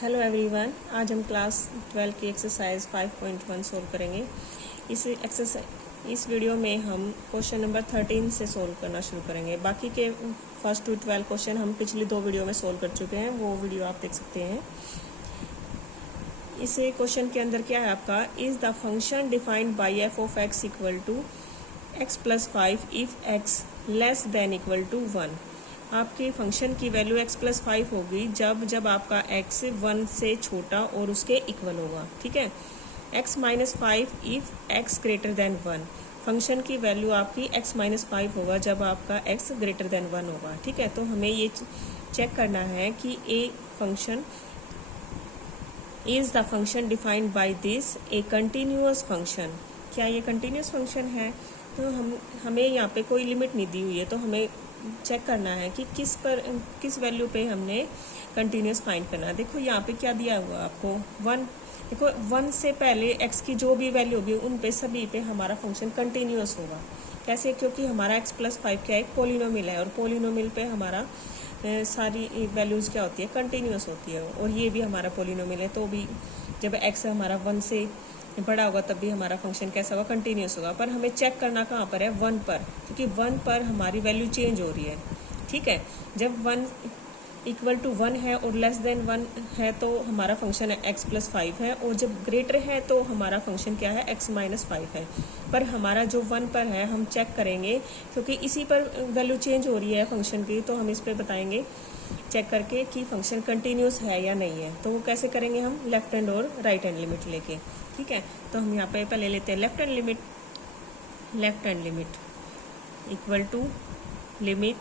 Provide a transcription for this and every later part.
Hello everyone, आज हम class 12 की एक्सरसाइज 5.1 सोल्व करेंगे। इस वीडियो में हम क्वेश्चन नंबर 13 से सोल्व करना शुरू करेंगे। बाकी के फर्स्ट टू 12 क्वेश्चन हम पिछली 2 वीडियो में सोल्व कर चुके हैं, वो वीडियो आप देख सकते हैं। इस क्वेश्चन के अंदर क्या है आपका, is the function defined by F of x equal to X plus 5 if x less than equal to 1। आपके फंक्शन की वैल्यू x प्लस 5 होगी जब आपका x 1 से छोटा और उसके इक्वल होगा। ठीक है, x minus 5 if x greater than 1। Function की वैल्यू आपकी x माइनस 5 होगा जब आपका x ग्रेटर देन 1 होगा। ठीक है, तो हमें ये चेक करना है कि a function is the function defined by this A continuous function. क्या ये कंटिन्यूअस फंक्शन है? तो हमें यहाँ पे कोई लिमिट नहीं दी हुई है, तो हमें चेक करना है कि किस वैल्यू पे हमने कंटिन्यूस फाइंड करना है। देखो यहाँ पे क्या दिया हुआ आपको 1। देखो 1 से पहले x की जो भी वैल्यू होगी उन पे सभी पे हमारा फंक्शन कंटिन्यूस होगा। कैसे? क्योंकि हमारा x प्लस 5 क्या एक पोलिनोमियल है और पोलिनोमियल पे हमारा सारी वैल्यूज़ क्या होती है, कंटिन्यूस होती है। और ये भी हमारा पोलिनोमियल है, तो भी जब x हमारा 1 से बड़ा होगा तब भी हमारा फंक्शन कैसा होगा, कंटिन्यूस होगा। पर हमें चेक करना कहाँ पर है, 1 पर, क्योंकि 1 पर हमारी वैल्यू चेंज हो रही है। ठीक है, जब 1 इक्वल टू 1 है और लेस देन 1 है तो हमारा फंक्शन है x प्लस 5 है, और जब ग्रेटर है तो हमारा फंक्शन क्या है, x माइनस 5 है। पर हमारा जो 1 पर है हम चेक करेंगे, क्योंकि इसी पर वैल्यू चेंज हो रही है फंक्शन की, तो हम इस पर बताएंगे चेक करके कि फंक्शन कंटिन्यूस है या नहीं है। तो वो कैसे करेंगे, हम लेफ्ट हैंड और राइट हैंड लिमिट लेके। ठीक है, तो हम यहाँ पे पहले लेते हैं left hand limit equal to limit,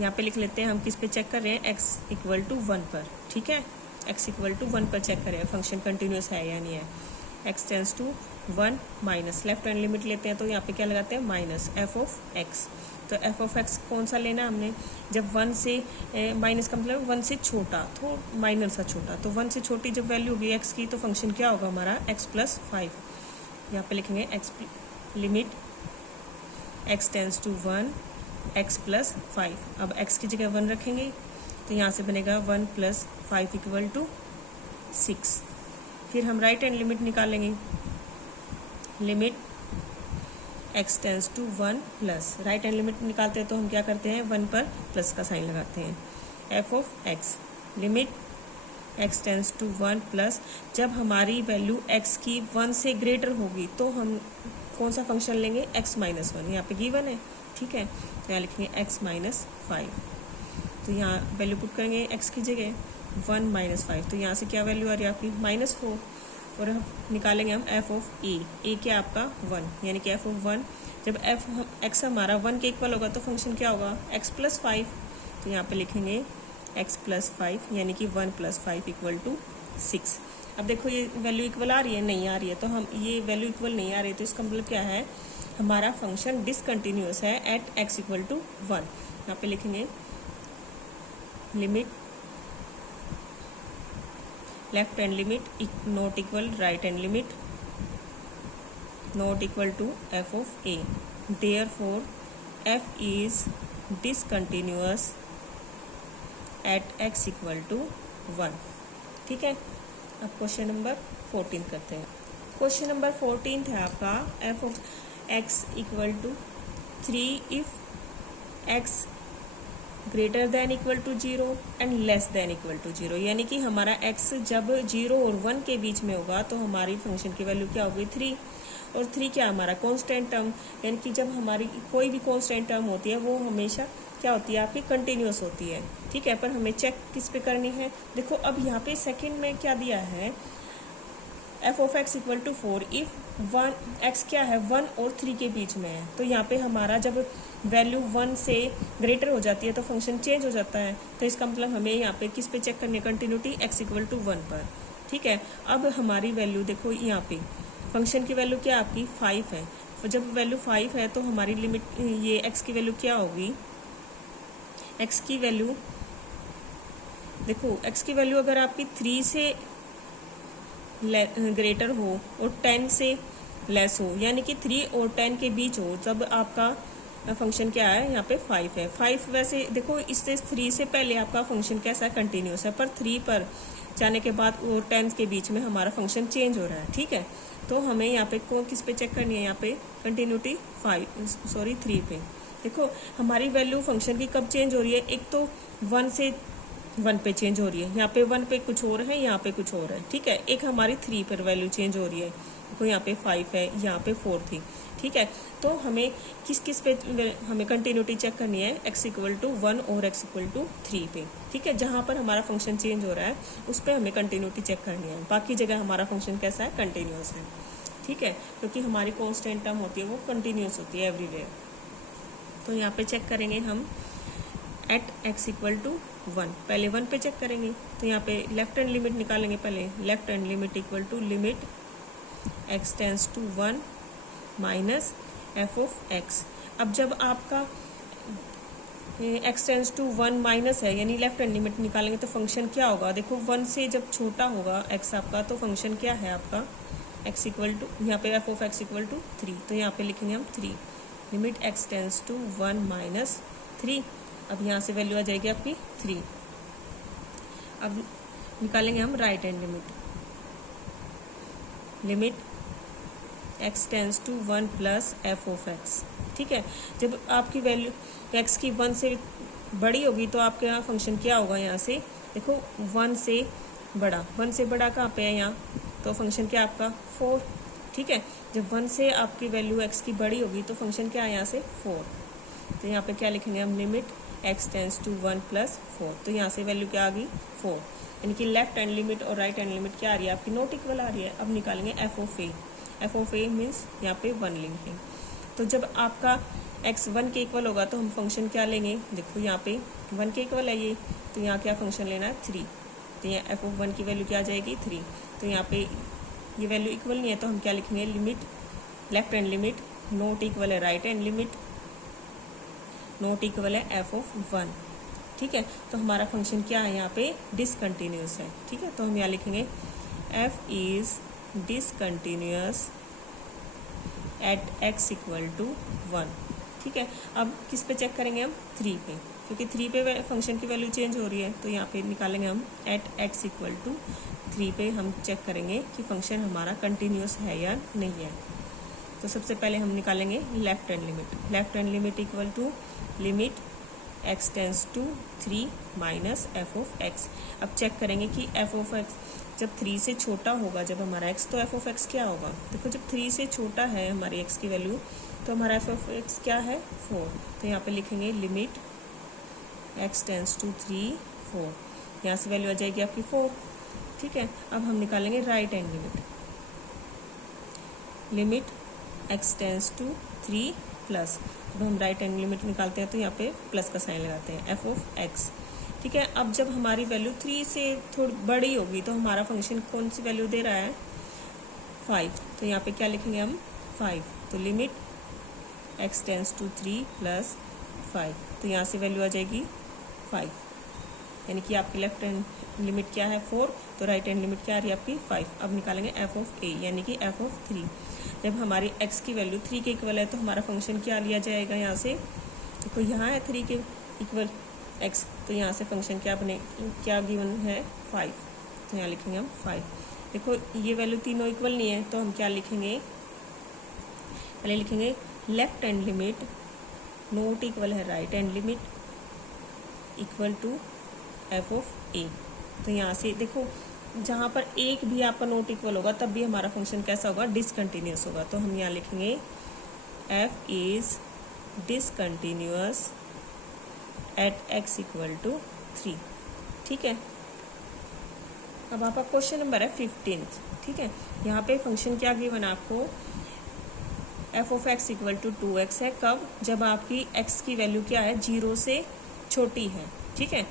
यहाँ पे लिख लेते हैं हम किस पे चेक कर रहे हैं, x इक्वल टू 1 पर। ठीक है, x इक्वल टू 1 पर चेक करें फंक्शन कंटिन्यूस है या नहीं है। x tends to 1 minus left hand limit लेते हैं, तो यहाँ पे क्या लगाते हैं, माइनस f ऑफ x। तो f ऑफ x कौन सा लेना हमने, जब 1 से माइनस का मतलब 1 से छोटा, तो माइनर सा छोटा, तो 1 से छोटी जब वैल्यू होगी x की तो फंक्शन क्या होगा हमारा, x प्लस 5। यहाँ पे लिखेंगे x limit x tends to 1 x plus 5। अब x की जगह 1 रखेंगे तो यहाँ से बनेगा 1 प्लस 5 इक्वल टू 6। फिर हम राइट हैंड लिमिट निकालेंगे, limit x tends to 1 plus, right hand limit निकालते हैं तो हम क्या करते हैं, 1 पर प्लस का साइन लगाते हैं। f of x limit x tends to 1 plus, जब हमारी वैल्यू x की 1 से ग्रेटर होगी तो हम कौन सा फंक्शन लेंगे, x माइनस 1। यहाँ पे गिवन है। ठीक है, तो यहाँ लिखेंगे x माइनस 5, तो यहाँ वैल्यू पुट करेंगे x की जगह 1 माइनस 5, तो यहाँ से क्या वैल्यू आ रही है आपकी, -4। और हम निकालेंगे हम f ऑफ a क्या आपका 1, यानी कि f ऑफ 1, जब x हमारा 1 के इक्वल होगा तो फंक्शन क्या होगा, x प्लस 5। तो यहाँ पे लिखेंगे x प्लस 5, यानी कि 1 प्लस 5 इक्वल टू 6। अब देखो ये वैल्यू इक्वल आ रही है, नहीं आ रही है, तो हम ये वैल्यू इक्वल नहीं आ रही है तो इसका मतलब क्या है, हमारा फंक्शन डिसकंटिन्यूअस है एट x इक्वल टू 1। यहाँ पे लिखेंगे limit left hand limit not equal right hand limit not equal to f of a, therefore f is discontinuous at x equal to 1। ठीक है, अब क्वेश्चन नंबर 14 करते हैं। Question number 14 है आपका f of x equal to 3 if x greater than equal to 0 and less than equal to 0। यानी कि हमारा x जब 0 और 1 के बीच में होगा तो हमारी फंक्शन की वैल्यू क्या होगी, 3। और 3 क्या हमारा कांस्टेंट टर्म, यानी कि जब हमारी कोई भी कांस्टेंट टर्म होती है वो हमेशा क्या होती है, आपकी कंटिन्यूस होती है। ठीक है, पर हमें चेक किस पे करनी है, देखो अब यहाँ पे सेकंड में क्या दिया है, f of x equal to 4 if 1 x क्या है, 1 और 3 के बीच में है। तो यहाँ पे हमारा जब वैल्यू 1 से ग्रेटर हो जाती है तो फंक्शन चेंज हो जाता है। तो इसका मतलब हमें यहाँ पे किस पे चेक करनी है, कंटिन्यूटी x इक्वल टू 1 पर। ठीक है, अब हमारी वैल्यू देखो यहाँ पे फंक्शन की वैल्यू क्या आपकी 5 है। तो जब वैल्यू 5 है तो हमारी लिमिट ये x की वैल्यू क्या होगी, x की वैल्यू देखो, x की वैल्यू अगर आपकी 3 से ग्रेटर हो और 10 से लेस हो, यानी कि 3 और 10 के बीच हो, जब आपका फंक्शन क्या है यहाँ पे 5 है। 5 वैसे देखो इससे 3 से पहले आपका फंक्शन कैसा है, कंटिन्यूस है, पर 3 पर जाने के बाद वो 10 के बीच में हमारा फंक्शन चेंज हो रहा है। ठीक है, तो हमें यहाँ पे कौन किस पे चेक करनी है, यहाँ पे कंटिन्यूटी 3 पे। देखो हमारी वैल्यू फंक्शन की कब चेंज हो रही है, एक तो 1 से 1 पे चेंज हो रही है, यहाँ पे 1 पे कुछ और है, यहाँ पे कुछ और है। ठीक है, एक हमारी 3 पर वैल्यू चेंज हो रही है, देखो यहाँ पे 5 है, यहाँ पे 4 थी। ठीक है, तो हमें किस किस पे हमें कंटिन्यूटी चेक करनी है, x इक्वल टू 1 और x इक्वल टू 3 पे। ठीक है, जहाँ पर हमारा फंक्शन चेंज हो रहा है उस पर हमें कंटिन्यूटी चेक करनी है, बाकी जगह हमारा फंक्शन कैसा है, कंटिन्यूस है। ठीक है, क्योंकि हमारी कॉन्स्टेंट टर्म होती है वो कंटिन्यूस होती है एवरीवेयर। तो यहाँ पे चेक करेंगे हम एट x इक्वल टू 1, पहले 1 पे चेक करेंगे। तो यहाँ पे लेफ्ट हैंड लिमिट निकालेंगे, पहले left hand limit equal to limit x tends to 1 minus f of x। अब जब आपका x टेंस टू 1 माइनस है, यानी लेफ्ट हैंड लिमिट निकालेंगे तो फंक्शन क्या होगा, देखो 1 से जब छोटा होगा x आपका, तो फंक्शन क्या है आपका, x इक्वल टू, यहाँ पे f of x equal to 3, तो यहाँ पे लिखेंगे हम 3, limit x tends to 1 minus 3। अब यहाँ से वैल्यू आ जाएगी आपकी 3। अब निकालेंगे हम right hand limit, limit x tends to 1 plus f of x। ठीक है, जब आपकी वैल्यू x की 1 से बड़ी होगी तो आपके यहाँ फंक्शन क्या होगा, यहाँ से देखो 1 से बड़ा, 1 से बड़ा कहाँ पे है यहाँ, तो फंक्शन क्या आपका 4। ठीक है, जब 1 से आपकी वैल्यू x की बड़ी होगी तो फंक्शन क्या है यहाँ से 4। तो यहाँ पे क्या लिखेंगे हम, limit x tends to 1 plus 4, तो यहाँ से वैल्यू क्या आ गई 4, यानी कि लेफ्ट हैंड लिमिट और राइट हैंड लिमिट क्या आ रही है आपकी, नॉट इक्वल आ रही है। अब निकालेंगे F of A, F of A means यहाँ पे 1 लेंगे। तो जब आपका x 1 के इक्वल होगा तो हम फंक्शन क्या लेंगे, देखो यहाँ पे 1 के इक्वल है ये, तो यहाँ क्या फंक्शन लेना है 3, तो यहाँ एफ ऑफ 1 की वैल्यू क्या आ जाएगी 3। तो यहाँ पे ये वैल्यू इक्वल नहीं है तो हम क्या लिखेंगे, limit left hand limit not equal है right hand limit, not equal है एफ ऑफ 1। ठीक है, तो हमारा फंक्शन क्या है यहाँ पे, डिसकंटिन्यूस है। ठीक है, तो हम यहाँ लिखेंगे f is discontinuous at x equal to 1। ठीक है, अब किस पे चेक करेंगे हम, 3 पे, क्योंकि 3 पे फंक्शन की वैल्यू चेंज हो रही है, तो यहाँ पे निकालेंगे हम एट x इक्वल टू 3 पे हम चेक करेंगे कि फंक्शन हमारा कंटिन्यूस है या नहीं है। तो सबसे पहले हम निकालेंगे left hand limit, left hand limit equal to limit x tends to 3 minus f of x। अब चेक करेंगे कि एफ ऑफ x जब 3 से छोटा होगा जब हमारा x, तो एफ ऑफ x क्या होगा, देखो जब 3 से छोटा है हमारी x की वैल्यू तो हमारा एफ ऑफ x क्या है 4। तो यहाँ पे लिखेंगे लिमिट x टेंस टू 3 4, यहाँ से वैल्यू आ जाएगी आपकी 4। ठीक है, अब हम निकालेंगे right hand limit, limit x tends to 3 plus, अब हम राइट हैंड लिमिट निकालते हैं तो यहाँ पे प्लस का साइन लगाते हैं, एफ ऑफ x। ठीक है, अब जब हमारी वैल्यू 3 से थोड़ी बड़ी होगी तो हमारा फंक्शन कौन सी वैल्यू दे रहा है 5, तो यहाँ पे क्या लिखेंगे हम 5, तो limit x tends to 3 plus 5, तो यहाँ से वैल्यू आ जाएगी 5, यानी कि आपकी लेफ्ट हैंड लिमिट क्या है 4, तो राइट हैंड लिमिट क्या आ रही है आपकी 5। अब निकालेंगे एफ ऑफ ए, यानी कि एफ ऑफ 3। जब हमारी x की वैल्यू 3 के इक्वल है तो हमारा फंक्शन क्या लिया जाएगा, यहाँ से देखो यहाँ है 3 के इक्वल x, तो यहाँ से फंक्शन क्या बने, क्या गिवन है 5, तो यहाँ लिखेंगे हम 5। देखो ये वैल्यू तीनों इक्वल नहीं है तो हम क्या लिखेंगे, पहले लिखेंगे left hand limit not equal है right hand limit equal to f of a. तो यहाँ से देखो जहाँ पर एक भी आपका नॉट इक्वल होगा तब भी हमारा फंक्शन कैसा होगा, डिसकंटिन्यूस होगा। तो हम यहाँ लिखेंगे f is discontinuous at x equal to 3। ठीक है, अब आपका क्वेश्चन नंबर है 15। ठीक है, यहाँ पे फंक्शन क्या गिवन आपको, f of x equal to 2x है, कब, जब आपकी x की वैल्यू क्या है 0 से छोटी है। ठीक है,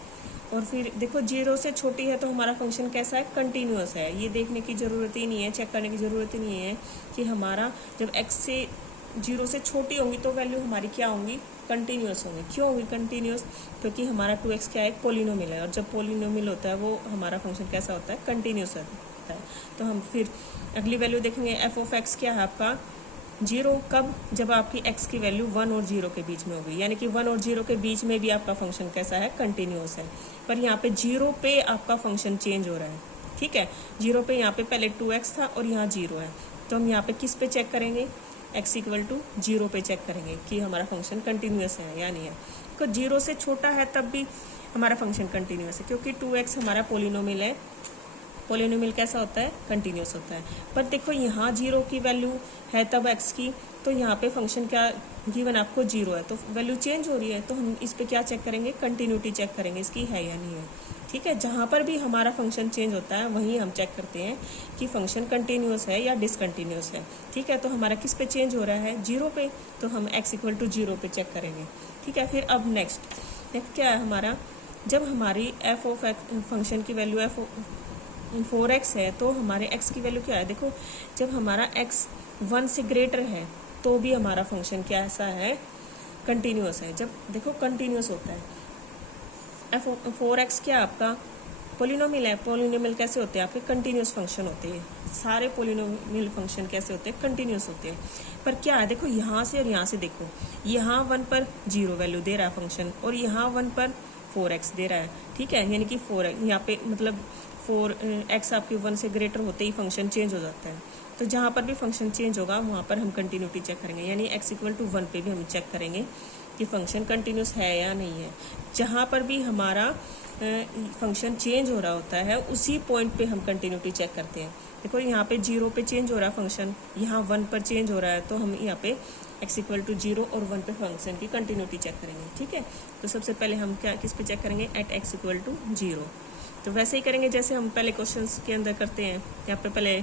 और फिर देखो 0 से छोटी है तो हमारा फंक्शन कैसा है, कंटिन्यूस है। ये देखने की ज़रूरत ही नहीं है, चेक करने की ज़रूरत ही नहीं है कि हमारा जब x से 0 से छोटी होंगी तो वैल्यू हमारी क्या होंगी, कंटिन्यूस होंगी। क्यों होगी कंटिन्यूस, क्योंकि हमारा 2x क्या है, एक पोलिनोमियल है, और जब पोलिनोमियल होता है वो हमारा फंक्शन कैसा होता है, कंटिन्यूस होता है। तो हम फिर अगली वैल्यू देखेंगे, एफ ऑफ x क्या है आपका जीरो कब? जब आपकी x की वैल्यू 1 और 0 के बीच में होगी, यानी कि 1 और 0 के बीच में भी आपका फंक्शन कैसा है? कंटिन्यूस है। पर यहाँ पे 0 पे आपका फंक्शन चेंज हो रहा है, ठीक है। 0 पे यहाँ पे पहले 2x था और यहाँ 0 है, तो हम यहाँ पे किस पे चेक करेंगे? x इक्वल टू 0 पे चेक करेंगे कि हमारा फंक्शन कंटिन्यूस है या नहीं है। तो 0 से छोटा है तब भी हमारा फंक्शन कंटिन्यूस है, क्योंकि 2x हमारा पोलिनोमियल है। पोलिनोमियल कैसा होता है? कंटिन्यूस होता है। पर देखो यहाँ 0 की वैल्यू है तब x की, तो यहाँ पे फंक्शन क्या गिवन आपको? 0 है, तो वैल्यू चेंज हो रही है, तो हम इस पे क्या चेक करेंगे? कंटिन्यूटी चेक करेंगे इसकी है या नहीं है, ठीक है। जहाँ पर भी हमारा फंक्शन चेंज होता है वहीं हम चेक करते हैं कि फंक्शन कंटिन्यूस है या डिसकंटिन्यूस है, ठीक है। तो हमारा किस पे चेंज हो रहा है? 0 पे, तो हम x इक्वल टू 0 पे चेक करेंगे, ठीक है। फिर अब नेक्स्ट क्या है हमारा? जब हमारी एफ ऑफ फंक्शन की वैल्यू 4x है, तो हमारे x की वैल्यू क्या है? देखो, जब हमारा x 1 से ग्रेटर है तो भी हमारा फंक्शन क्या ऐसा है? कंटिन्यूस है। जब देखो कंटिन्यूस होता है, 4x क्या आपका पोलिनोमियल है। पोलिनोमियल कैसे होते हैं? आपके कंटिन्यूस फंक्शन होते हैं। सारे पोलिनोमियल फंक्शन कैसे होते हैं? कंटिन्यूस होते हैं। पर क्या है? देखो यहाँ से और यहाँ से देखो, यहाँ 1 पर 0 वैल्यू दे रहा है फंक्शन और यहाँ 1 पर 4x दे रहा है, ठीक है। यानी कि 4x यहाँ पे मतलब 4x आपके 1 से ग्रेटर होते ही फंक्शन चेंज हो जाता है। तो जहाँ पर भी फंक्शन चेंज होगा वहाँ पर हम कंटिन्यूटी चेक करेंगे, यानी x इक्वल टू 1 पे भी हम चेक करेंगे कि फंक्शन कंटिन्यूस है या नहीं है। जहाँ पर भी हमारा फंक्शन चेंज हो रहा होता है उसी पॉइंट पे हम कंटिन्यूटी चेक करते हैं। देखो यहाँ पे 0 पे चेंज हो रहा है फंक्शन, यहाँ 1 पर चेंज हो रहा है, तो हम यहाँ पे x इक्वल टू 0 और 1 पे फंक्शन की कंटिन्यूटी चेक करेंगे, ठीक है। तो सबसे पहले हम क्या किस पे चेक करेंगे? At x equal to 0। तो वैसे ही करेंगे जैसे हम पहले क्वेश्चंस के अंदर करते हैं। यहाँ पे पहले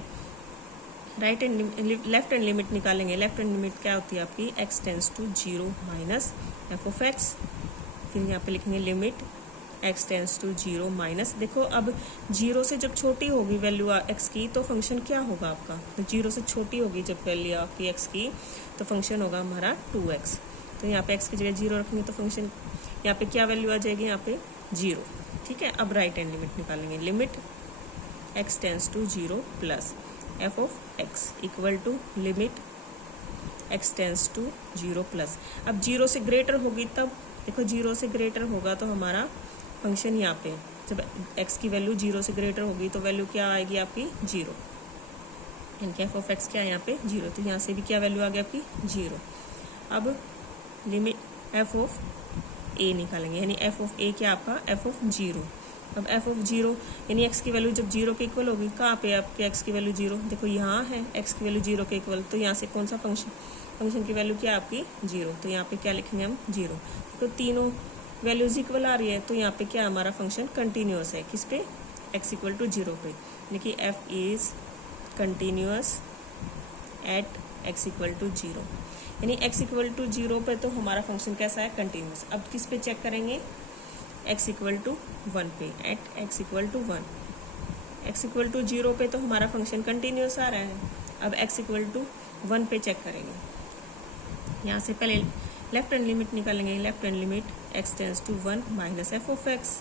right hand left hand limit निकालेंगे। लेफ्ट एंड लिमिट क्या होती है आपकी? x tends to 0 minus f of x. फिर यहाँ पे लिखेंगे limit x tends to 0 minus, देखो अब 0 से जब छोटी होगी वैल्यू x की तो फंक्शन क्या होगा आपका? तो 0 से छोटी होगी जब वैल्यू आपकी x की तो फंक्शन होगा हमारा 2x। तो यहाँ पे x की जगह 0 रखेंगे तो फंक्शन यहाँ पे क्या वैल्यू आ जाएगी? यहाँ पे 0, ठीक है। अब राइट हैंड लिमिट निकालेंगे। Limit x tends to 0 plus f of x equal to limit x tends to 0 plus. अब 0 से ग्रेटर होगी तब देखो, 0 से ग्रेटर होगा तो हमारा फंक्शन यहाँ पे जब x की वैल्यू 0 से ग्रेटर होगी तो वैल्यू क्या आएगी आपकी? 0। यानी कि एफ ऑफ एक्स क्या है यहाँ पे? 0। तो यहाँ से भी क्या वैल्यू आ गई आपकी? 0। अब लिमिट एफ ऑफ ए निकालेंगे, यानी एफ ऑफ ए क्या आपका? F of 0। अब एफ ऑफ 0 यानी x की वैल्यू जब 0 के इक्वल होगी, कहाँ पे आपके x की वैल्यू 0? देखो यहाँ है x की वैल्यू 0 के इक्वल, तो यहाँ से कौन सा फंक्शन की वैल्यू क्या है आपकी? 0। तो यहाँ पे क्या लिखेंगे हम? 0। तो तीनों वैल्यूज इक्वल आ रही है, तो यहाँ पे क्या हमारा फंक्शन कंटिन्यूस है। किस पे? x इक्वल टू 0 पे, यानी कि f is continuous at x equal to 0। यानी x इक्वल टू 0 पे तो हमारा फंक्शन कैसा है? कंटिन्यूस। अब किस पे चेक करेंगे? x इक्वल टू 1 पे, at x equal to 1। x equal to 0 पे तो हमारा फंक्शन कंटिन्यूस आ रहा है। अब x इक्वल टू 1 पे चेक करेंगे। यहाँ से पहले लेफ्ट हैंड लिमिट निकालेंगे। Left hand limit x tends to 1 minus f of x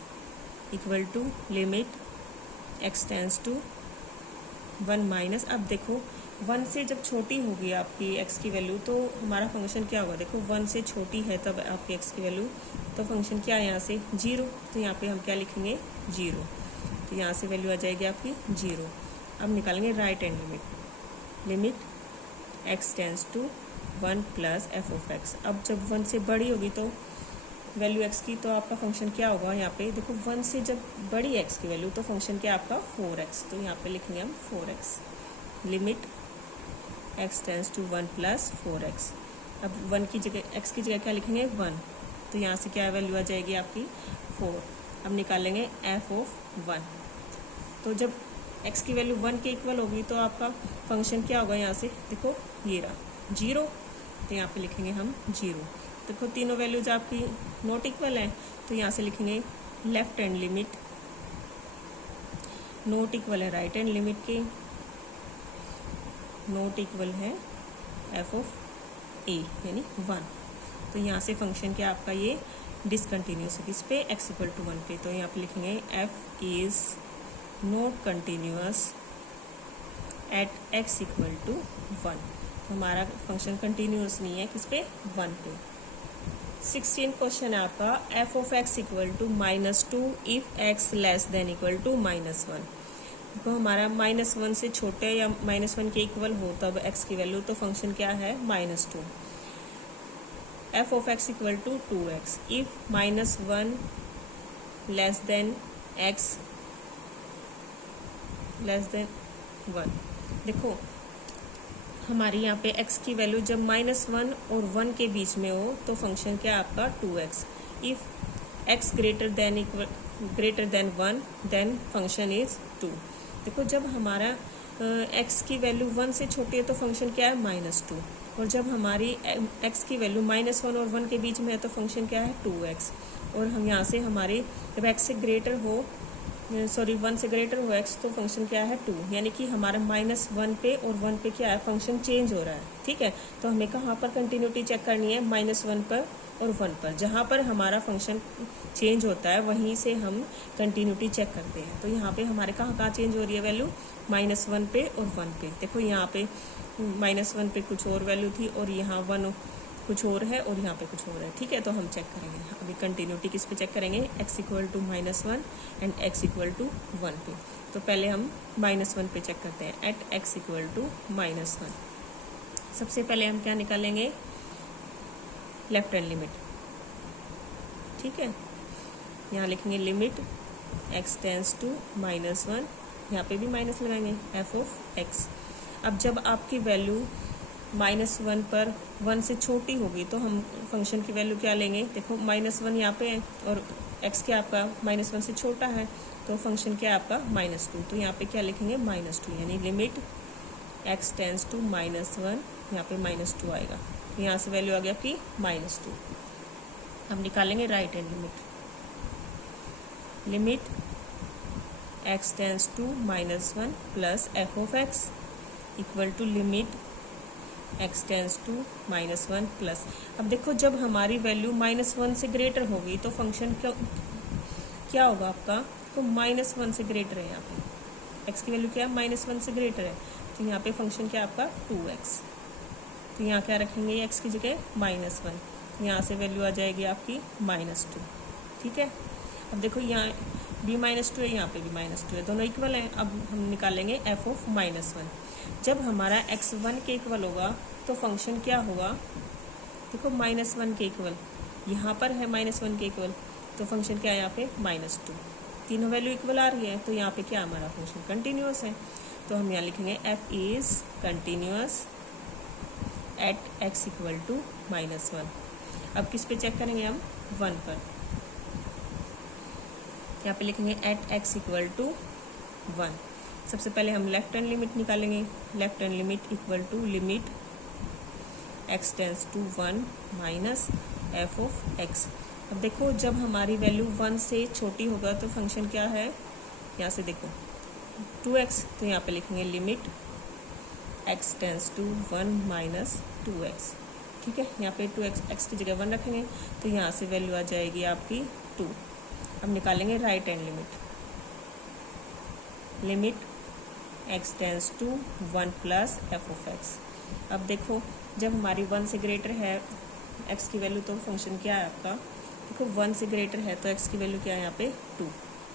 equal to limit x tends to 1 minus, अब देखो 1 से जब छोटी होगी आपकी x की वैल्यू तो हमारा फंक्शन क्या होगा? देखो 1 से छोटी है तब आपकी x की वैल्यू, तो फंक्शन क्या है यहाँ से? 0। तो यहाँ पे हम क्या लिखेंगे? 0। तो यहाँ से वैल्यू आ जाएगी आपकी 0। अब निकालेंगे right hand limit. Limit x tends to 1 plus f of x. अब जब 1 से बड़ी होगी तो वैल्यू x की, तो आपका फंक्शन क्या होगा? यहाँ पे देखो 1 से जब बड़ी x की वैल्यू तो फंक्शन क्या आपका? 4x। तो यहाँ पे लिखेंगे हम 4x। Limit x tends to 1 plus 4x। अब 1 की जगह x की जगह क्या लिखेंगे? 1। तो यहाँ से क्या वैल्यू आ जाएगी आपकी? 4। अब निकालेंगे एफ ऑफ 1। तो जब x की वैल्यू 1 के इक्वल होगी तो आपका फंक्शन क्या होगा? यहाँ से देखो ये रहा 0। तो यहाँ पे लिखेंगे हम 0। देखो तीनों वैल्यूज आपकी नॉट इक्वल है, तो यहाँ से लिखेंगे left hand limit not equal है राइट हैंड लिमिट के, नॉट इक्वल है एफ ऑफ ए यानी 1। तो यहाँ से फंक्शन क्या आपका ये डिसकंटिन्यूस है। किस पे? x इक्वल टू 1 पे। तो यहाँ पे लिखेंगे f is not continuous at x equal to 1। तो हमारा फंक्शन कंटिन्यूस नहीं है किस पे, 1 पे। 16 क्वेश्चन है आपका, f of x equal to -2 if x less than equal to -1। तो हमारा -1 से छोटे या -1 के इक्वल हो तब एक्स की वैल्यू, तो फंक्शन क्या है, -2। F of x equal to 2x if -1 less than x less than 1। देखो हमारी यहाँ पे x की वैल्यू जब -1 और 1 के बीच में हो तो फंक्शन क्या है आपका 2x। If x greater than 1 then function is 2। देखो जब हमारा x की वैल्यू 1 से छोटी है तो फंक्शन क्या है, -2। और जब हमारी x की वैल्यू -1 और 1 के बीच में है तो फंक्शन क्या है, 2x। और हम यहाँ से हमारी जब x से ग्रेटर हो 1 से ग्रेटर हो x तो फंक्शन क्या है, 2। यानी कि हमारा -1 पे और 1 पे क्या है, फंक्शन चेंज हो रहा है। ठीक है, तो हमें कहाँ पर कंटिन्यूटी चेक करनी है, -1 पर और 1 पर। जहाँ पर हमारा फंक्शन चेंज होता है वहीं से हम कंटिन्यूटी चेक करते हैं। तो यहाँ पे हमारे कहाँ चेंज हो रही है वैल्यू, -1 पे और 1 पे। देखो यहाँ पे -1 पे कुछ और वैल्यू थी और यहाँ 1 कुछ और है और यहाँ पे कुछ और है। ठीक है, तो हम चेक करेंगे अभी कंटिन्यूटी किस पे चेक करेंगे, x equal to -1 and x equal to 1 पे। तो पहले हम -1 पे चेक करते हैं, एट x इक्वल टू -1। सबसे पहले हम क्या निकालेंगे, लेफ्ट हैंड लिमिट। ठीक है, यहाँ लिखेंगे लिमिट x टेंस टू -1, यहाँ पे भी माइनस लगाएंगे, f ऑफ x। अब जब आपकी वैल्यू -1 पर 1 से छोटी होगी तो हम फंक्शन की वैल्यू क्या लेंगे, देखो -1 यहाँ पे है और x क्या आपका -1 से छोटा है तो फंक्शन क्या है आपका -2। तो यहाँ पे क्या लिखेंगे, -2, यानी लिमिट x टेंस टू -1, यहाँ पे -2 आएगा। तो यहाँ से वैल्यू आ गया आपकी -2। हम निकालेंगे right hand limit, limit x tends to -1 plus f of x equal to limit x tends to -1 plus. अब देखो जब हमारी वैल्यू -1 से ग्रेटर होगी तो फंक्शन क्या होगा आपका, तो -1 से ग्रेटर है। यहाँ पे x की वैल्यू क्या है, -1 से ग्रेटर है, तो यहाँ पे फंक्शन क्या है आपका 2x। तो यहाँ क्या रखेंगे, x की जगह -1, यहाँ से वैल्यू आ जाएगी आपकी -2। ठीक है, अब देखो यहाँ भी -2 है, यहाँ पे भी -2 है, दोनों इक्वल हैं। अब हम निकालेंगे f ऑफ -1। जब हमारा x 1 के इक्वल होगा तो फंक्शन क्या होगा, देखो -1 के इक्वल, यहाँ पर है -1 के इक्वल, तो फंक्शन क्या है यहाँ पे -2। तीनों वैल्यू इक्वल आ रही है तो यहाँ पे क्या हमारा फंक्शन कंटिन्यूस है। तो हम यहाँ लिखेंगे f is continuous at x equal to -1। अब किस पे चेक करेंगे हम, 1 पर। यहाँ पे लिखेंगे एट x इक्वल टू 1। सबसे पहले हम लेफ्ट हैंड लिमिट निकालेंगे, left hand limit equal to limit x tends to 1 minus f of x। अब देखो जब हमारी वैल्यू 1 से छोटी होगा तो फंक्शन क्या है, यहाँ से देखो 2x, तो यहाँ पे लिखेंगे limit x tends to 1 minus 2x। ठीक है, यहाँ पे 2x, x की जगह 1 रखेंगे तो यहाँ से वैल्यू आ जाएगी आपकी 2। अब निकालेंगे right hand limit, limit x tends to 1 plus f of x। अब देखो जब हमारी 1 से ग्रेटर है x की वैल्यू तो फंक्शन क्या है आपका, देखो 1 से ग्रेटर है तो x की वैल्यू क्या है यहाँ पे 2,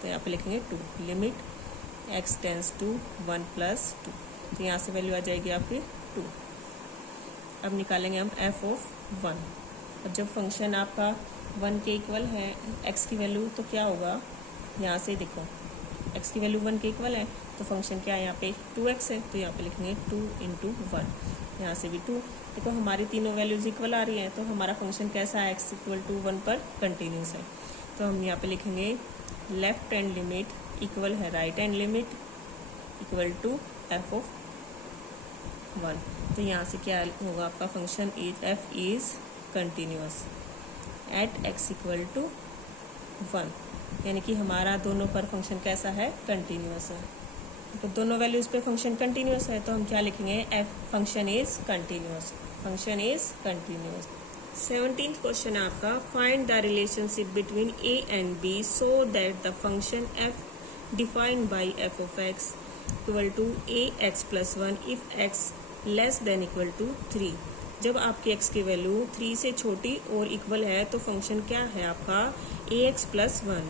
तो यहाँ पे लिखेंगे 2, limit x tends to 1 plus 2, तो यहाँ से वैल्यू आ जाएगी आपकी 2। अब निकालेंगे हम f ऑफ 1। अब जब फंक्शन आपका 1 के इक्वल है x की वैल्यू तो क्या होगा, यहाँ से देखो x की वैल्यू 1 के इक्वल है तो फंक्शन क्या है यहाँ पे 2x है, तो यहाँ पे लिखेंगे 2 इंटू 1, यहाँ से भी 2। देखो हमारी तीनों वैल्यूज इक्वल आ रही हैं तो हमारा फंक्शन कैसा है, x इक्वल टू 1 पर कंटिन्यूस है। तो हम यहाँ पे लिखेंगे लेफ्ट हैंड लिमिट इक्वल है right hand limit equal to f of 1। तो यहाँ से क्या होगा आपका function is f is continuous at x equal to 1, यानी कि हमारा दोनों पर फंक्शन कैसा है, कंटिन्यूस है। तो दोनों वैल्यूज पे फंक्शन कंटिन्यूस है तो हम क्या लिखेंगे, f function is continuous, function is continuous. 17th question है आपका, find the relationship between a and b so that the function f defined by f of x equal to ax plus 1 if x less than equal to 3। जब आपकी x की value 3 से छोटी और equal है तो फंक्शन क्या है आपका ax प्लस 1,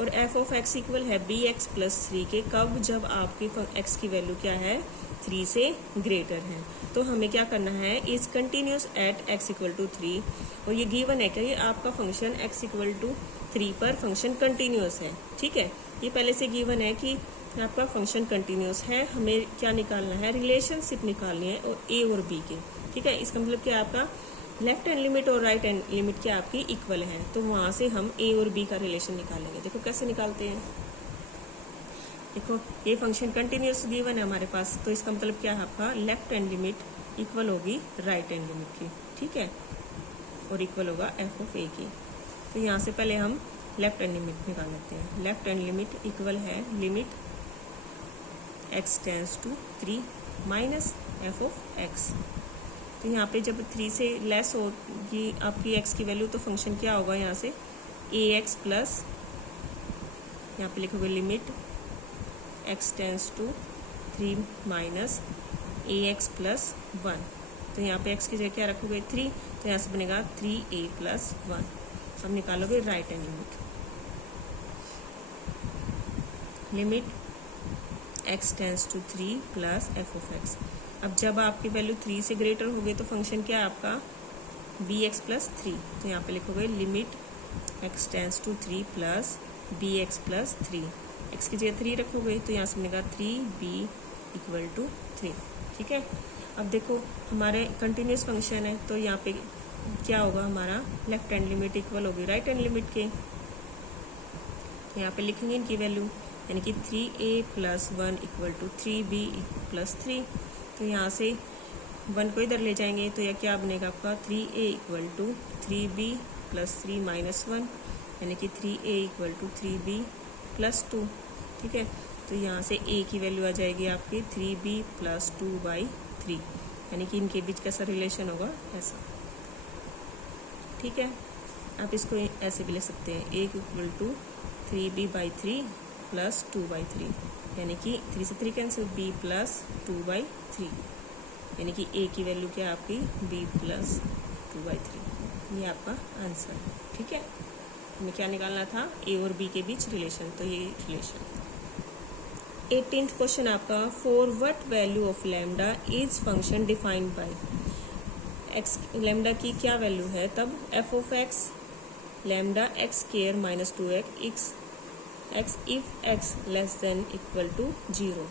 और f ऑफ x इक्वल है bx प्लस 3 के। कब? जब आपकी x की वैल्यू क्या है 3 से ग्रेटर है। तो हमें क्या करना है, is continuous at x equal to 3, और ये गिवन है कि आपका फंक्शन x इक्वल टू 3 पर फंक्शन कंटिन्यूस है। ठीक है, ये पहले से गिवन है कि आपका फंक्शन कंटिन्यूस है। हमें क्या निकालना है, रिलेशनशिप निकालनी है और a और b के। ठीक है, इसका मतलब क्या आपका लेफ्ट हैंड लिमिट और राइट हैंड लिमिट क्या आपकी इक्वल है, तो वहाँ से हम a और b का रिलेशन निकालेंगे। देखो कैसे निकालते हैं। देखो ये फंक्शन कंटिन्यूस गिवन है हमारे पास, तो इसका मतलब क्या है आपका लेफ्ट हैंड लिमिट इक्वल होगी राइट हैंड लिमिट की। ठीक है, और इक्वल होगा f ऑफ a की। तो यहाँ से पहले हम लेफ्ट हैंड लिमिट निकाल लेते हैं। लेफ्ट हैंड लिमिट इक्वल है limit x tends to 3 minus f of x। तो यहाँ पे जब 3 से लेस होगी आपकी x की वैल्यू तो फंक्शन क्या होगा, यहाँ से ax प्लस, यहाँ पे लिखोगे limit x tends to 3 minus ax plus 1। तो यहाँ पे x की जगह क्या रखोगे 3, तो यहाँ से बनेगा 3a प्लस 1। अब निकालोगे right hand limit x tends to 3 plus f of x। अब जब आपकी वैल्यू 3 से ग्रेटर हो गई तो फंक्शन क्या है आपका bx प्लस 3। तो यहाँ पे लिखोगे limit x tends to 3 plus bx plus 3। x की जगह 3 रखोगे तो यहाँ से बनेगा 3b इक्वल टू 3। ठीक है, अब देखो हमारे कंटिन्यूस फंक्शन है तो यहाँ पे क्या होगा, हमारा लेफ्ट हैंड लिमिट इक्वल होगी राइट हैंड लिमिट के। तो यहाँ पे लिखेंगे इनकी वैल्यू, यानी कि 3a plus 1 equal to 3b plus 3। तो यहाँ से 1 को इधर ले जाएंगे तो यह क्या बनेगा आपका 3a equal to 3b plus 3 minus 1, यानी कि 3a equal to 3b plus 2। ठीक है, तो यहाँ से a की वैल्यू आ जाएगी आपकी 3b प्लस 2/3, यानी कि इनके बीच कैसा रिलेशन होगा, ऐसा। ठीक है, आप इसको ऐसे भी ले सकते हैं, a equal to 3b/3 plus 2/3, यानी कि 3 से 3 कैंसिल, b प्लस 2/3, यानी कि a की वैल्यू क्या है आपकी b प्लस 2/3। ये आपका आंसर है। ठीक है, हमें क्या निकालना था, a और b के बीच रिलेशन, तो ये रिलेशन। 18th क्वेश्चन आपका, for what value of lambda is function defined by x। Lambda की क्या वैल्यू है तब f of x lambda x square minus 2x x if x less than equal to 0,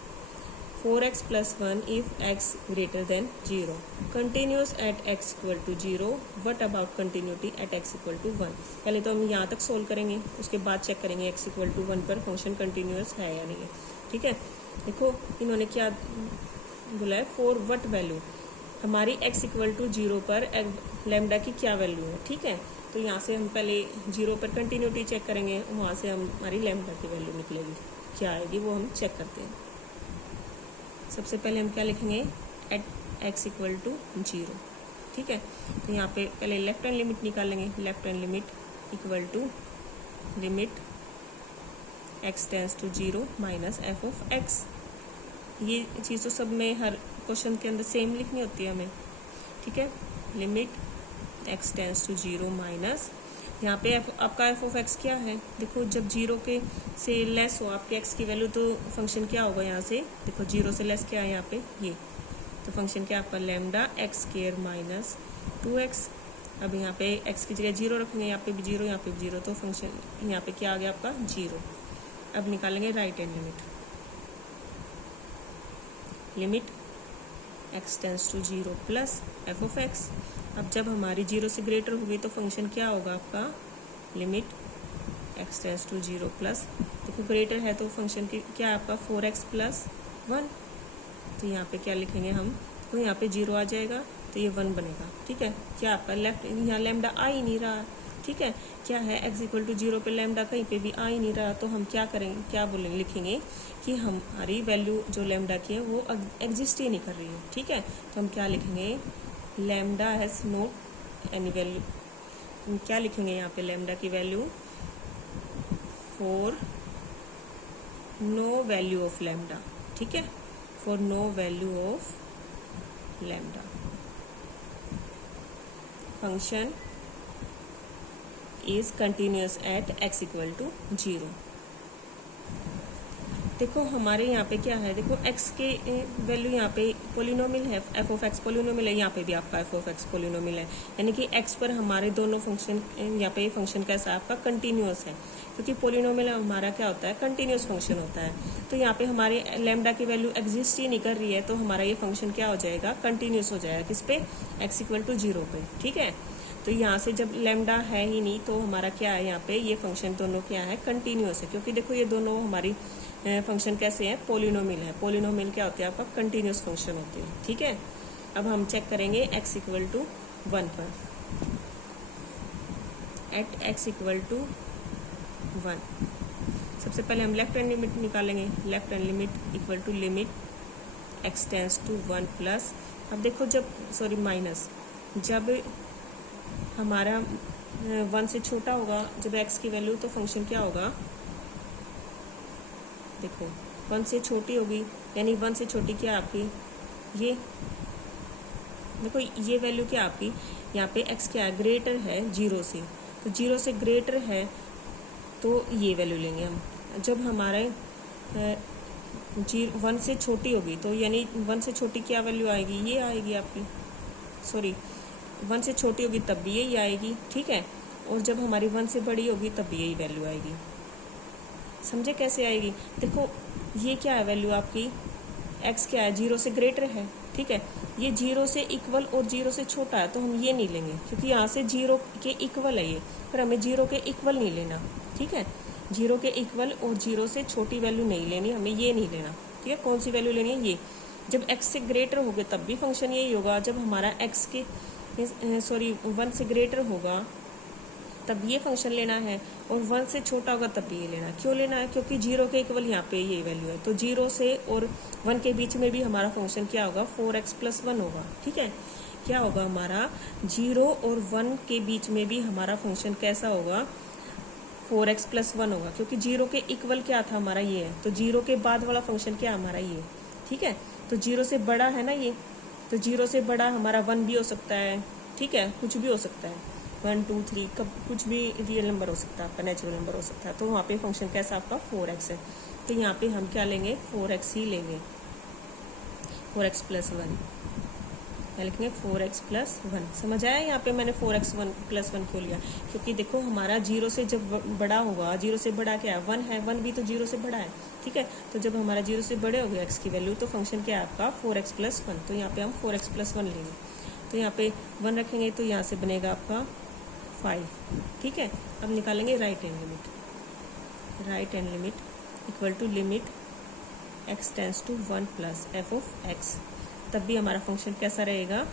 4x plus 1 if x greater than 0, continuous at x equal to 0, what about continuity at x equal to 1। पहले तो हम यहाँ तक solve करेंगे, उसके बाद check करेंगे x equal to 1 पर फंक्शन कंटिन्यूस है या नहीं है। ठीक है, देखो इन्होंने क्या बोला है, फॉर व्हाट वैल्यू, हमारी x इक्वल टू 0 पर लैम्डा की क्या वैल्यू है। ठीक है, तो यहाँ से हम पहले 0 पर कंटिन्यूटी चेक करेंगे, वहाँ से हमारी लैम्डा की वैल्यू निकलेगी, क्या आएगी वो हम चेक करते हैं। सबसे पहले हम क्या लिखेंगे, एट x इक्वल टू 0। ठीक है, तो यहाँ पे पहले लेफ्ट हैंड लिमिट निकालेंगे। Left hand limit equal to limit x tends to 0 minus f of x। ये चीज़ तो सब में हर क्वेश्चन के अंदर सेम लिखनी होती है हमें। ठीक है, limit x tends to 0 minus, यहाँ पे आपका f ऑफ x क्या है, देखो जब 0 के से लेस हो आपके x की वैल्यू तो फंक्शन क्या होगा, यहाँ से देखो 0 से लेस क्या है यहाँ पे ये, तो फंक्शन क्या आपका lambda x square minus 2x। अब यहाँ पे x की जगह 0 रखेंगे, यहाँ पे भी 0, यहाँ पे भी 0, तो फंक्शन यहाँ पे क्या आ गया आपका 0। अब निकालेंगे right hand limit x tends to 0 plus f of x। अब जब हमारी 0 से ग्रेटर होगी तो फंक्शन क्या होगा आपका limit x tends to 0 plus, देखो ग्रेटर है तो फंक्शन की क्या है आपका 4x प्लस 1। तो यहाँ पे क्या लिखेंगे हम, तो यहाँ पे 0 आ जाएगा तो ये 1 बनेगा। ठीक है, क्या आपका लेफ्ट यहाँ लैम्डा आ ही नहीं रहा। ठीक है, क्या है x इक्वल टू 0 पे लैम्डा कहीं पे भी आ ही नहीं रहा, तो हम क्या करेंगे, क्या बोलेंगे, लिखेंगे कि हमारी वैल्यू जो लैम्डा की है वो एग्जिस्ट ही नहीं कर रही है। ठीक है, तो हम क्या लिखेंगे, lambda has not any value. हम क्या लिखेंगे यहाँ पे, लैम्डा की value for no value of lambda. ठीक है, for no value of lambda. Function is continuous at x equal to 0। देखो हमारे यहाँ पे क्या है, देखो x के वैल्यू यहाँ पे पोलिनोमियल है, f ऑफ x पोलिनोमियल है, यहाँ पे भी आपका f ऑफ x पोलिनोमियल है, यानी कि x पर हमारे दोनों फंक्शन, यहाँ पे फंक्शन कैसा है आपका कंटिन्यूअस है, क्योंकि पोलिनोमियल हमारा क्या होता है कंटिन्यूअस फंक्शन होता है। तो यहाँ पे हमारे लैम्डा की वैल्यू एग्जिस्ट ही नहीं कर रही है, तो हमारा ये फंक्शन क्या हो जाएगा, कंटिन्यूअस हो जाएगा। किस पे, x इक्वल टू 0 पे, ठीक है। तो यहाँ से जब लैम्डा है ही नहीं तो हमारा क्या है, यहाँ पे ये फंक्शन दोनों क्या है, कंटिन्यूअस है, क्योंकि देखो ये दोनों हमारी फंक्शन कैसे हैं, पोलिनोमियल है। पोलिनोमियल क्या होते हैं आपका, कंटिन्यूअस फंक्शन होते हैं, ठीक है। अब हम चेक करेंगे x इक्वल टू 1 पर, एट x इक्वल टू 1। सबसे पहले हम लेफ्ट हैंड लिमिट निकालेंगे, left hand limit equal to limit x tends to 1 plus, अब देखो जब माइनस, जब हमारा 1 से छोटा होगा जब x की वैल्यू, तो फंक्शन क्या होगा, देखो 1 से छोटी होगी, यानी 1 से छोटी क्या आपकी, ये देखो ये वैल्यू क्या आपकी, यहाँ पे x क्या है, ग्रेटर है 0 से, तो 0 से ग्रेटर है तो ये वैल्यू लेंगे हम। जब हमारे 1 से छोटी होगी तो यानी 1 से छोटी क्या वैल्यू आएगी, ये आएगी आपकी, सॉरी 1 से छोटी होगी तब भी यही आएगी, ठीक है। और जब हमारी 1 से बड़ी होगी तब भी यही वैल्यू आएगी। समझे कैसे आएगी, देखो ये क्या है वैल्यू आपकी, x क्या है, 0 से ग्रेटर है, ठीक है। ये 0 से इक्वल और 0 से छोटा है, तो हम ये नहीं लेंगे, क्योंकि यहाँ से 0 के इक्वल है ये, पर हमें 0 के इक्वल नहीं लेना, ठीक है। 0 के इक्वल और 0 से छोटी वैल्यू नहीं लेनी, हमें ये नहीं लेना, ठीक है। कौन सी वैल्यू लेनी है, ये। जब x से ग्रेटर होगे तब भी फंक्शन यही होगा, जब हमारा x के 1 से ग्रेटर होगा तब ये फंक्शन लेना है, और 1 से छोटा होगा तब भी ये लेना है। क्यों लेना है, क्योंकि 0 के इक्वल यहाँ पे ये वैल्यू है, तो 0 से और 1 के बीच में भी हमारा फंक्शन क्या होगा, 4x प्लस 1 होगा, ठीक है। क्या होगा हमारा, 0 और 1 के बीच में भी हमारा फंक्शन कैसा होगा, 4x प्लस 1 होगा, क्योंकि 0 के इक्वल क्या था हमारा ये है, तो 0 के बाद वाला फंक्शन क्या हमारा ये, ठीक है। तो 0 से बड़ा है ना ये, तो 0 से बड़ा हमारा 1 भी हो सकता है, ठीक है, कुछ भी हो सकता है, 1 2 3 कब कुछ भी रियल नंबर हो सकता है आपका, नेचुरल नंबर हो सकता है। तो वहाँ पे फंक्शन कैसा आपका 4x है, तो यहाँ पे हम क्या लेंगे, 4x ही लेंगे, 4x प्लस 1, लिखेंगे 4x प्लस 1। समझ आया, यहाँ पे मैंने 4x प्लस 1 क्यों लिया, क्योंकि देखो हमारा 0 से जब बड़ा होगा, 0 से बड़ा क्या है, 1 है, 1 भी तो 0 से बड़ा है, ठीक है। तो जब हमारा 0 से बड़े हो गए x की वैल्यू, तो फंक्शन क्या है आपका 4x प्लस 1, तो यहाँ पे हम 4x प्लस 1 लेंगे, तो यहाँ पे 1 रखेंगे तो यहाँ से बनेगा आपका 5, ठीक है। अब निकालेंगे right hand limit, right hand limit equal to limit x tends to 1 plus f of x, तब भी हमारा फंक्शन कैसा रहेगा,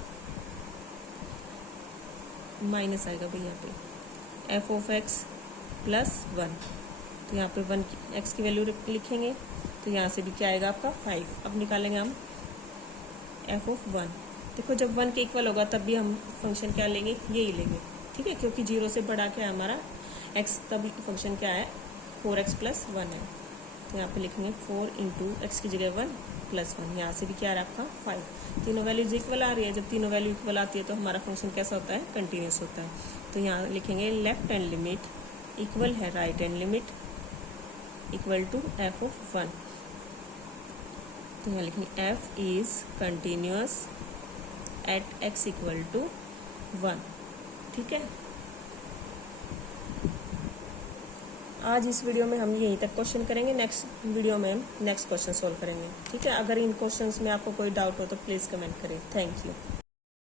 माइनस आएगा भाई यहाँ पे, f ऑफ x प्लस 1, तो यहाँ पे 1 x की वैल्यू लिखेंगे, तो यहाँ से भी क्या आएगा आपका 5। अब निकालेंगे हम f ऑफ 1, देखो जब 1 के इक्वल होगा तब भी हम फंक्शन क्या लेंगे, यही लेंगे, ठीक है, क्योंकि 0 से बड़ा क्या है हमारा x, तभी फंक्शन क्या है 4x प्लस 1 है, तो यहाँ पे लिखेंगे 4 इंटू एक्स की जगह 1 प्लस 1, यहाँ से भी क्या आ रहा है आपका 5। तीनों वैल्यूज इक्वल आ रही है, जब तीनों वैल्यू इक्वल आती है तो हमारा फंक्शन कैसा होता है, कंटिन्यूस होता है। तो यहाँ लिखेंगे लेफ्ट हैंड लिमिट इक्वल है right hand limit equal to f of 1, तो यहाँ लिखेंगे f is continuous at x equal to 1, ठीक है। आज इस वीडियो में हम यहीं तक क्वेश्चन करेंगे, नेक्स्ट वीडियो में हम नेक्स्ट क्वेश्चन सॉल्व करेंगे, ठीक है। अगर इन क्वेश्चंस में आपको कोई डाउट हो तो प्लीज़ कमेंट करें। Thank you.